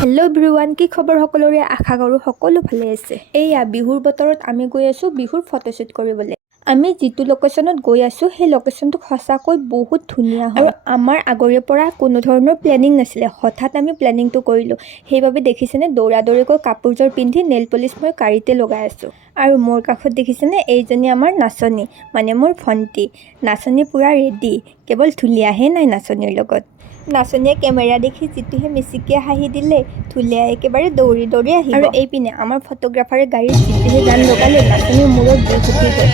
Hello' everyone, কি খবৰ সকলোৰে? আশা কৰোঁ সকলো ভালে আছে। এইয়া বিহুৰ বতৰত আমি গৈ আছোঁ বিহুৰ ফটোশ্বুট কৰিবলৈ। আমি যিটো লোকেশ্যনত গৈ আছোঁ সেই লোকেশ্যনটো সঁচাকৈ বহুত ধুনীয়া হয়। আৰু আমাৰ আগৰে পৰা কোনো ধৰণৰ প্লেনিং নাছিলে, হঠাৎ আমি প্লেনিংটো কৰিলোঁ। সেইবাবে দেখিছেনে দৌৰা দৌৰিকৈ কাপোৰযোৰ পিন্ধি নেইল পলিচ মই গাড়ীতে লগাই আছোঁ। আৰু মোৰ কাষত দেখিছেনে এইজনী আমাৰ নাচনী, মানে মোৰ ভণ্টি। নাচনী পূৰা ৰেডি, কেৱল ঢুলীয়াহে নাই নাচনীৰ লগত। নাচনীয়ে কেমেৰা দেখি যিটোহে মিচিকিয়ে হাঁহি দিলে, ঢুলীয়া একেবাৰে দৌৰি দৌৰি আহিব। আৰু এইপিনে আমাৰ ফটোগ্ৰাফাৰে গাড়ীত যিটোহে গান লগালে, নাচনীৰ মূৰত বিষ উঠি গ'ল।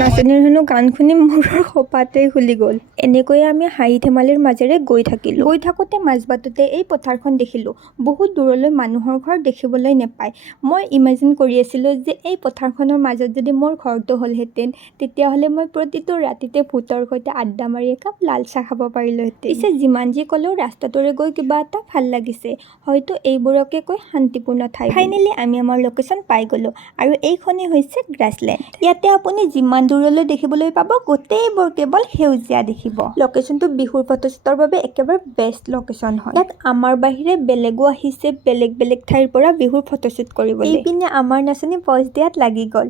নাচনীৰ হেনো গান শুনি মূৰৰ খোপাতেই খুলি গ'ল। এনেকৈয়ে আমি হাঁহি ধেমালিৰ মাজেৰে গৈ থাকিলোঁ। গৈ থাকোঁতে মাজবাটতে এই পথাৰখন দেখিলোঁ। বহুত দূৰলৈ মানুহৰ ঘৰ দেখিবলৈ নাপায়। মই ইমাজিন কৰি আছিলোঁ যে এই পথাৰখনৰ মাজত যদি মোৰ ঘৰটো হ'লহেঁতেন, তেতিয়াহ'লে মই প্ৰতিটো ৰাতিতে ভূতৰ সৈতে আড্ডা মাৰি একাপ লাল চাহ খাব পাৰিলোহেঁতেন। পিছে যিমান যি ক'লেও ৰাস্তাটোৰে গৈ কিবা এটা ভাল লাগিছে, হয়তো এইবোৰকে কৈ শান্তিপূৰ্ণ ঠাই। ফাইনেলি আমি আমাৰ লোকেশ্যন পাই গ'লোঁ, আৰু এইখনেই হৈছে গ্ৰাছলেণ্ড। ইয়াতে আপুনি যিমান দূৰলৈ দেখিবলৈ পাব, গোটেইবোৰ কেৱল সেউজীয়া দেখিব। লোকেশ্যনটো বিহুৰ ফটোশ্বুটৰ বাবে একেবাৰে বেষ্ট লোকেশ্যন হয়। ইয়াত আমাৰ বাহিৰে বেলেগো আহিছে বেলেগ বেলেগ ঠাইৰ পৰা বিহুৰ ফটোশ্বুট কৰিবলৈ। এইপিনে আমাৰ নাচনী পজ দিয়াত লাগি গ'ল।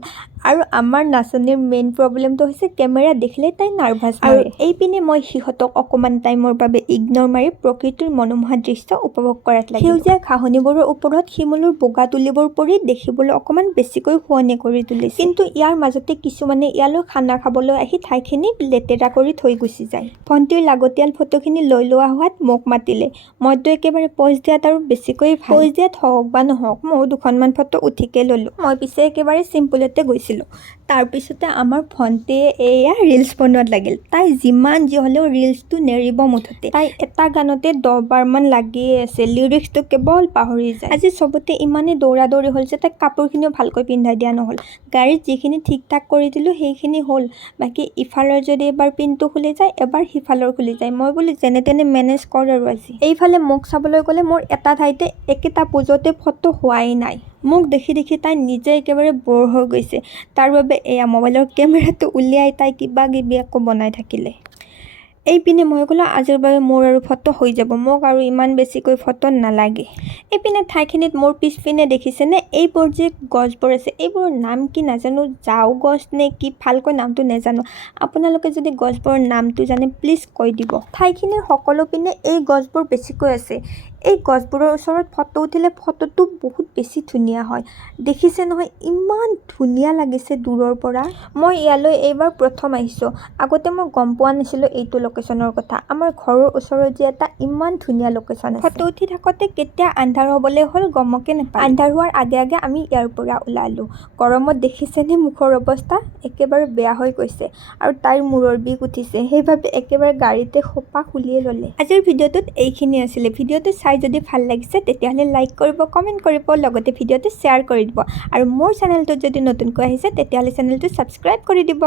আৰু আমাৰ নাচনীৰ মেইন প্ৰব্লেমটো হৈছে কেমেৰা দেখিলে তাই নাৰ্ভাছ মাৰে। আৰু এইপিনে মই সিহঁতক অকণমান টাইমৰ বাবে ইগন'ৰ মাৰি প্ৰকৃতিৰ মনোমোহা দৃশ্য উপভোগ কৰাত লাগিলোঁ। সেউজীয়া ঘাঁহনিবোৰৰ ওপৰত শিমলুৰ বগা তুলিবোৰ পৰি দেখিবলৈ অকণমান বেছিকৈ শুৱনি কৰি তুলিছে। কিন্তু ইয়াৰ মাজতে কিছুমানে ইয়ালৈ খানা খাবলৈ আহি ঠাইখিনি লেতেৰা কৰি থৈ গুচি যায়। ভণ্টিৰ লাগতিয়াল ফটোখিনি লৈ লোৱা হোৱাত মোক মাতিলে। মইতো একেবাৰে পজ দিয়াত আৰু বেছিকৈ ভাল। পজ দিয়াত হওক বা নহওক, ময়ো দুখনমান ফটো উঠিকে ল'লোঁ। মই পিছে একেবাৰে চিম্পুলতে গৈছিলোঁ। তাৰপিছতে আমাৰ ভণ্টিয়ে এয়া ৰিলচ বনোৱাত লাগিল। তাই যিমান যি হ'লেও ৰিলচটো নেৰিব মুঠতে। তাই এটা গানতে 10 বাৰমান লাগিয়ে আছে, লিৰিক্সটো কেৱল পাহৰি যায়। আজি চবতে ইমানেই দৌৰা দৌৰি হ'ল যে তাইক কাপোৰখিনিও ভালকৈ পিন্ধাই দিয়া নহ'ল। গাড়ীত যিখিনি ঠিক ঠাক কৰি দিলোঁ সেইখিনি হ'ল, বাকী ইফালৰ যদি এবাৰ পিনটো খুলি যায়, এবাৰ সিফালৰ খুলি যায়। মই বোলো যেনে তেনে মেনেজ কৰ আৰু আজি। এইফালে মোক চাবলৈ গ'লে মোৰ এটা ঠাইতে একেটা পোজতে ফটো হোৱাই নাই। মোক দেখি দেখি তাই নিজে একেবাৰে ব'ৰ হৈ গৈছে। তাৰ বাবে এয়া মোবাইলৰ কেমেৰাটো উলিয়াই তাই কিবা কিবি আকৌ বনাই থাকিলে। এইপিনে মই ক'লোঁ আজিৰ বাবে মোৰ আৰু ফটো হৈ যাব, মোক আৰু ইমান বেছিকৈ ফটো নালাগে। এইপিনে ঠাইখিনিত মোৰ পিছপিনে দেখিছেনে এইবোৰ যে গছবোৰ আছে, এইবোৰৰ নাম কি নাজানো, জাও গছ নে কি, ভালকৈ নামটো নাজানো। আপোনালোকে যদি গছবোৰৰ নামটো জানে প্লিজ কৈ দিব। ঠাইখিনিৰ সকলো পিনে এই গছবোৰ বেছিকৈ আছে। এই গছবোৰৰ ওচৰত ফটো উঠিলে ফটোটো বহুত বেছি ধুনীয়া হয়। দেখিছে নহয় ইমান ধুনীয়া লাগিছে দূৰৰ পৰা। মই ইয়ালৈ এইবাৰ প্ৰথম আহিছোঁ। আগতে মই গম পোৱা নাছিলোঁ এইটো লোকেশ্যনৰ কথা। আমাৰ ঘৰৰ ওচৰত যে এটা ইমান ধুনীয়া লোকেশ্যন আছে। ফটো উঠি থাকোঁতে কেতিয়া আন্ধাৰ হ'বলৈ হ'ল গমকে নাপালোঁ। আন্ধাৰ হোৱাৰ আগে আগে আমি ইয়াৰ পৰা ওলালোঁ। গৰমত দেখিছেনে মুখৰ অৱস্থা একেবাৰে বেয়া হৈ গৈছে, আৰু তাইৰ মূৰৰ বিষ উঠিছে, সেইবাবে একেবাৰে গাড়ীতে খোপা খুলিয়ে ল'লে। আজিৰ ভিডিঅ'টোত এইখিনি আছিলে। ভিডিঅ'টো চাই যদি ভাল লাগিছে তেতিয়াহ'লে লাইক কৰিব, কমেণ্ট কৰিব, লগতে ভিডিঅ'টো শ্বেয়াৰ কৰি দিব। আৰু মোৰ চেনেলটোত যদি নতুনকৈ আহিছে তেতিয়াহ'লে চেনেলটো ছাবস্ক্ৰাইব কৰি দিব।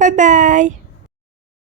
Bye bye.